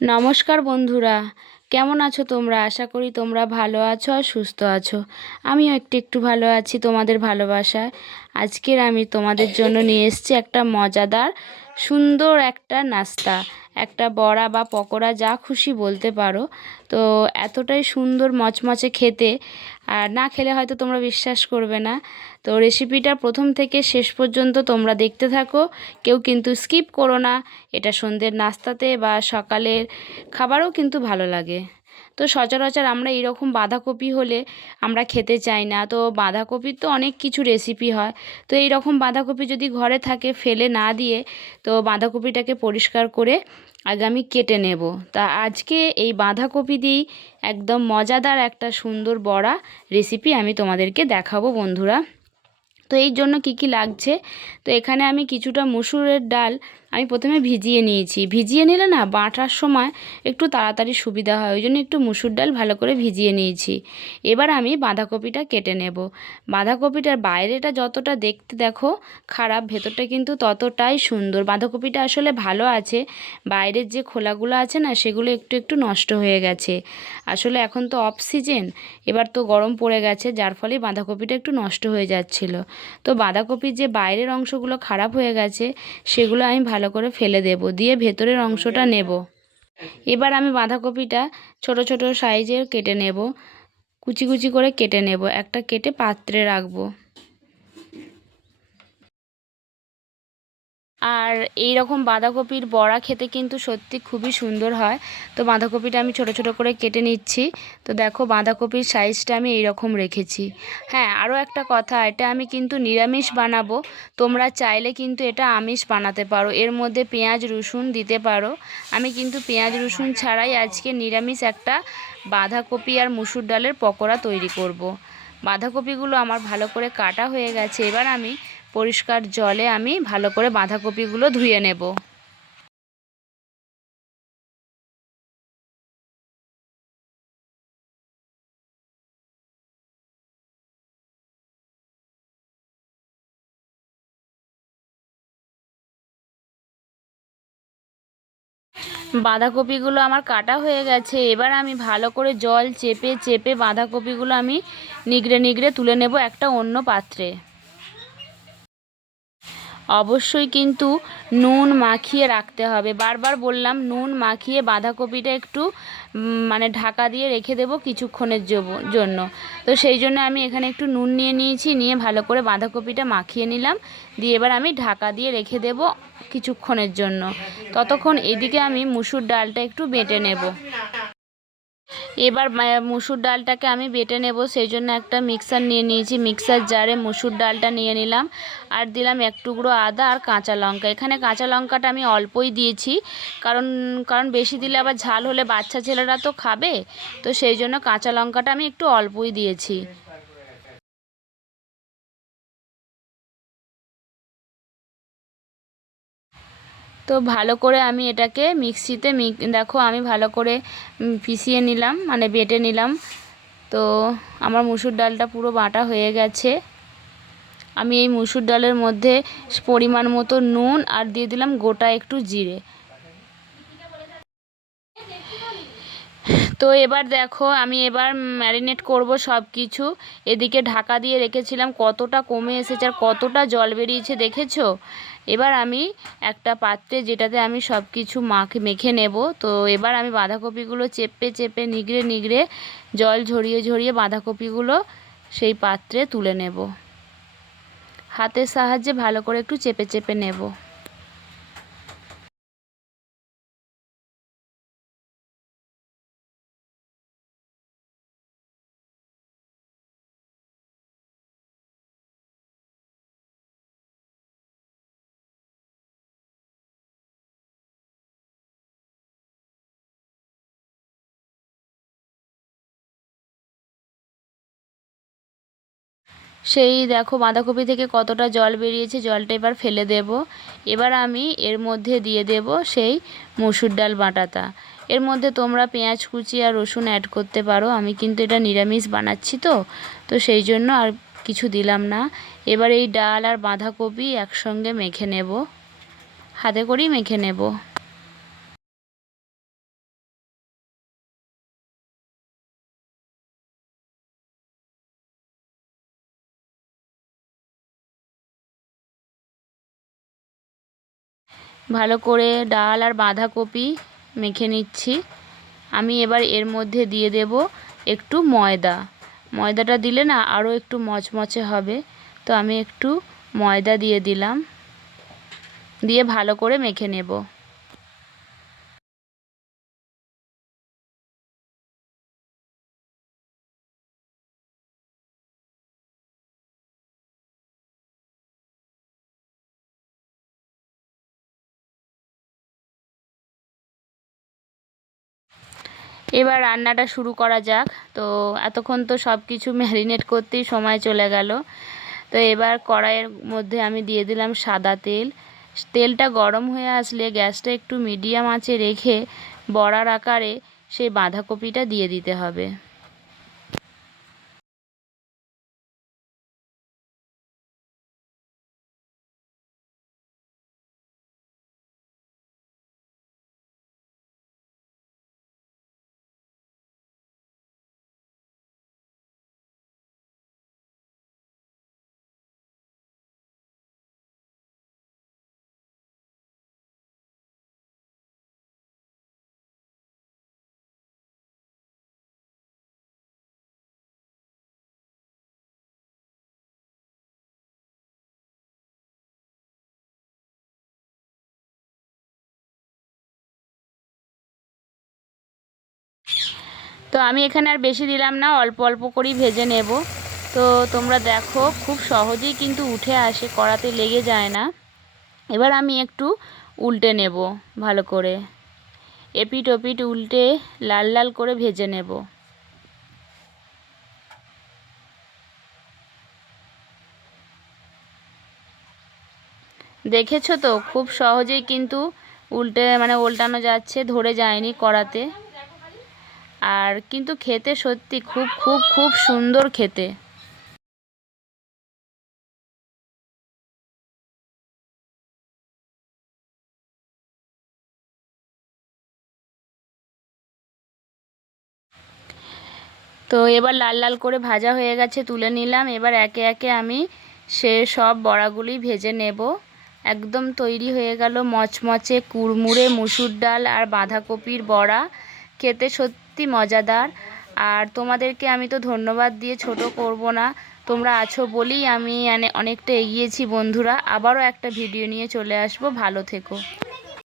নমস্কার বন্ধুরা। কেমন আছো তোমরা? আশা করি তোমরা ভালো আছো আর সুস্থ আছো। আমিও একটু একটু ভালো আছি তোমাদের ভালোবাসায়। আজকের আমি তোমাদের জন্য নিয়ে এসছি একটা মজাদার, সুন্দর একটা নাস্তা। একটা বড়া বা পকোড়া যা খুশি বলতে পারো। তো এতটাই সুন্দর মচমচে খেতে। আর না খেলে হয়তো তোমরা বিশ্বাস করবে না। তো রেসিপিটা প্রথম থেকে শেষ পর্যন্ত তোমরা দেখতে থাকো। কেউ কিন্তু স্কিপ করো না। এটা সন্ধ্যের নাস্তাতে বা সকালের খাবারও কিন্তু ভালো লাগে। তো সচরাচর আমরা এরকম বাঁধাকপি হলে আমরা খেতে চাই না। তো বাঁধাকপির তো অনেক কিছু রেসিপি হয়। তো এই রকম বাঁধাকপি যদি ঘরে থাকে ফেলে না দিয়ে, তো বাঁধাকপিটাকে পরিষ্কার করে আগে আমি কেটে নেব। তা আজকে এই বাঁধাকপি দিয়েই একদম মজাদার একটা সুন্দর বড়া রেসিপি আমি তোমাদেরকে দেখাবো বন্ধুরা। তো এই জন্য কি কি লাগছে? তো এখানে আমি কিছুটা মুসুরের ডাল আমি প্রথমে ভিজিয়ে নিয়েছি। ভিজিয়ে নিলে না বাঁটার সময় একটু তাড়াতাড়ি সুবিধা হয়, ওই জন্য একটু মুসুর ডাল ভালো করে ভিজিয়ে নিয়েছি। এবার আমি বাঁধাকপিটা কেটে নেব। বাঁধাকপিটার বাইরেটা যতটা দেখতে দেখো খারাপ, ভেতরটা কিন্তু ততটাই সুন্দর। বাঁধাকপিটা আসলে ভালো আছে, বাইরের যে খোলাগুলো আছে না সেগুলো একটু একটু নষ্ট হয়ে গেছে। আসলে এখন তো অফ সিজন এবার তো গরম পড়ে গেছে, যার ফলে বাঁধাকপিটা একটু নষ্ট হয়ে যাচ্ছিল। তো বাঁধাকপির যে বাইরের অংশগুলো খারাপ হয়ে গেছে, সেগুলো আমি ভালো করে ফেলে দেব, দিয়ে ভেতরের অংশটা নেব। এবার আমি বাঁধাকপিটা ছোট ছোট সাইজের কেটে নেব, কুচি কুচি করে কেটে নেব। একটা কেটে পাত্রে রাখব। আর এই রকম বাঁধাকপির বড়া খেতে কিন্তু সত্যি খুবই সুন্দর হয়। তো বাঁধাকপিটা আমি ছোট ছোট করে কেটে নিচ্ছি। তো দেখো বাঁধাকপির সাইজটা আমি এই রকম রেখেছি। হ্যাঁ আরও একটা কথা, এটা আমি কিন্তু নিরামিষ বানাবো। তোমরা চাইলে কিন্তু এটা আমিষ বানাতে পারো। এর মধ্যে পেঁয়াজ, রসুন দিতে পারো। আমি কিন্তু পেঁয়াজ, রসুন ছাড়াই আজকে নিরামিষ একটা বাঁধাকপি আর মুসুর ডালের পকোড়া তৈরি করব। বাঁধাকপিগুলো আমার ভালো করে কাটা হয়ে গেছে। এবার আমি পরিষ্কার জলে আমি ভালো করে বাঁধাকপিগুলো ধুয়ে নেব। বাঁধাকপিগুলো আমার কাটা হয়ে গেছে। এবার আমি ভালো করে জল চেপে চেপে বাঁধাকপিগুলো আমি নিগড়ে নিগড়ে তুলে নেব একটা অন্য পাত্রে। অবশ্যই কিন্তু নুন মাখিয়ে রাখতে হবে। বারবার বললাম, নুন মাখিয়ে বাঁধাকপিটা একটু মানে ঢাকা দিয়ে রেখে দেবো কিছুক্ষণের জন্য। তো সেই জন্য আমি এখানে একটু নুন নিয়ে নিয়েছি, নিয়ে ভালো করে বাঁধাকপিটা মাখিয়ে নিলাম। দিয়ে এবার আমি ঢাকা দিয়ে রেখে দেব কিছুক্ষণের জন্য। ততক্ষণ এদিকে আমি মুসুর ডালটা একটু বেটে নেব। এবার মুসুর ডালটাকে আমি বেটে নেব সেই জন্য একটা মিক্সার নিয়ে নিয়েছি। মিক্সার জারে মুসুর ডালটা নিয়ে নিলাম, আর দিলাম এক টুকরো আদা আর কাঁচা লঙ্কা। এখানে কাঁচা লঙ্কাটা আমি অল্পই দিয়েছি, কারণ কারণ বেশি দিলে আবার ঝাল হলে বাচ্চা ছেলেরা তো খাবে, তো সেই জন্য কাঁচা লঙ্কাটা আমি একটু অল্পই দিয়েছি। তো ভালো করে আমি এটাকে মিক্সিতে দেখো আমি ভালো করে পিষিয়ে নিলাম মানে বেটে নিলাম। তো আমার মুসুর ডালটা পুরো বাটা হয়ে গেছে। আমি এই মুসুর ডালের মধ্যে পরিমাণ মতো নুন আর দিয়ে দিলাম গোটা একটু জিরে। তো এবার দেখো আমি এবার ম্যারিনেট করব সব কিছু এদিকে ঢাকা দিয়ে রেখেছিলাম কতটা কমে এসেছে আর কতটা জল বেরিয়েছে, দেখেছ? এবার আমি একটা পাত্রে যেটাতে আমি সব কিছু মাখ, মেখে নেব। তো এবার আমি বাঁধাকপিগুলো চেপে চেপে, নিগড়ে নিগড়ে জল ঝরিয়ে ঝরিয়ে বাঁধাকপিগুলো সেই পাত্রে তুলে নেব। হাতের সাহায্যে ভালো করে একটু চেপে চেপে নেব। সেই দেখো বাঁধাকপি থেকে কতটা জল বেরিয়েছে, জলটা এবার ফেলে দেব। এবার আমি এর মধ্যে দিয়ে দেব সেই মুসুর ডাল বাটাটা। এর মধ্যে তোমরা পেঁয়াজ, কুচি আর রসুন অ্যাড করতে পারো। আমি কিন্তু এটা নিরামিষ বানাচ্ছি তো তো সেই জন্য আর কিছু দিলাম না। এবার এই ডাল আর বাঁধাকপি একসঙ্গে মেখে নেব। হাতে করেই মেখে নেব। ভালো করে ডাল আর বাঁধাকপি মেখে নিচ্ছি। আমি এবার এর মধ্যে দিয়ে দেব একটু ময়দা। ময়দাটা দিলে না আরও একটু মচমচে হবে। তো আমি একটু ময়দা দিয়ে দিলাম। দিয়ে ভালো করে মেখে নেব। এবার রান্নাটা শুরু করা যাক। তো এতক্ষণ তো সব কিছু ম্যারিনেট করতেই সময় চলে গেল। তো এবার কড়াইয়ের মধ্যে আমি দিয়ে দিলাম সাদা তেল। তেলটা গরম হয়ে আসলে গ্যাসটা একটু মিডিয়াম আঁচে রেখে বড়ার আকারে সেই বাঁধাকপিটা দিয়ে দিতে হবে। তো আমি এখানে আর বেশি দিলাম না, অল্প অল্প করেই ভেজে নেব। তো তোমরা দেখো, খুব সহজেই কিন্তু উঠে আসে, কড়াতে লেগে যায় না। এবার আমি একটু উল্টে নেব ভালো করে। এপিট ওপিট উল্টে লাল লাল করে ভেজে নেব। দেখেছ তো? খুব সহজেই কিন্তু উল্টে মানে উল্টানো যাচ্ছে, ধরে যায়নি কড়াতে। আর কিন্তু খেতে সত্যি খুব খুব খুব সুন্দর খেতে। তো এবার লাল লাল করে ভাজা হয়ে গেছে, তুলে নিলাম। এবার একে একে আমি সে সব বড়াগুলি ভেজে নেব। একদম তৈরি হয়ে গেল মচমচে কুড়মুড়ে মুসুর ডাল আর বাঁধাকপির বড়া। খেতে সত্যি মজাদার। আর তোমাদেরকে আমি তো ধন্যবাদ দিয়ে ছোট করব না। তোমরা আছো বলেই আমি অনেকটা এগিয়েছি বন্ধুরা। আবারও একটা ভিডিও নিয়ে চলে আসব। ভালো থেকো।